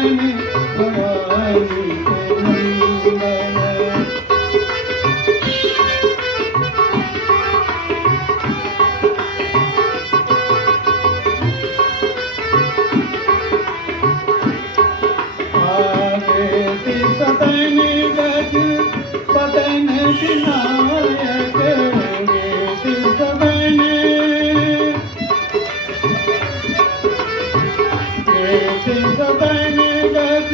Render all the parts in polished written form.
सुवन भवानी के नंदन। सदन गज पदन विनायक सदन सदन गज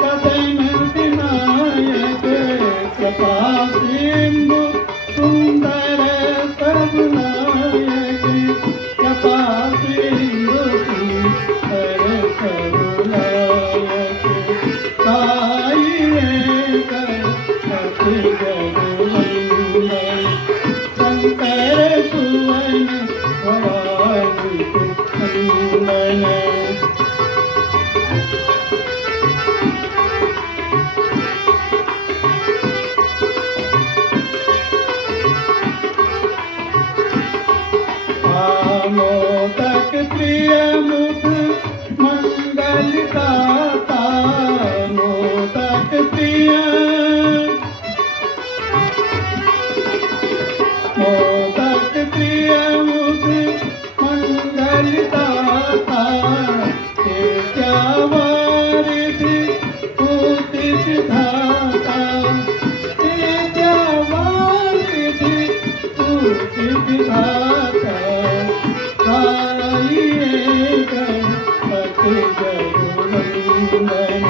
पदन विनायक कृपा सिंधु सुंदर सबनायक कृपा सिंधु सुंदर सबनायक शंकर सुवन भवानी के नंदन। मोदक प्रिय मुख मंगल दाता मोदक प्रिय मोदक प्रिय मुख मंगल दाता क्या वारिधि उदित धाता क्या वारिधि उदित धाता गणपति जगवंदन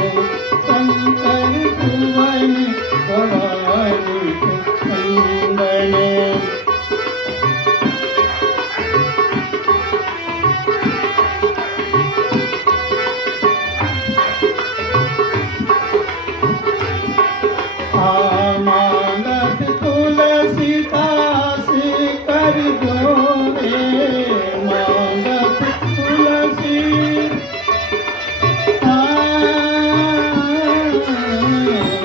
शंकर सुवन भवानी के नंदन। मानद तुलसीदास कर जोरे मानद तुलसी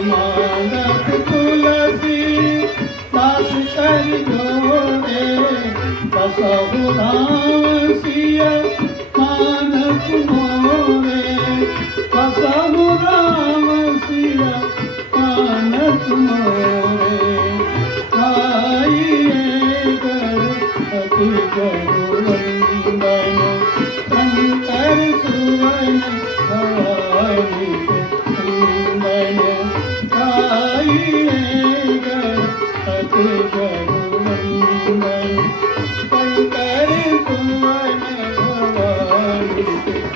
मानद तुलसी दास कर जोरे बसहु धाम सिया मानस मोरे बसहु धाम सिया मानस मोरे।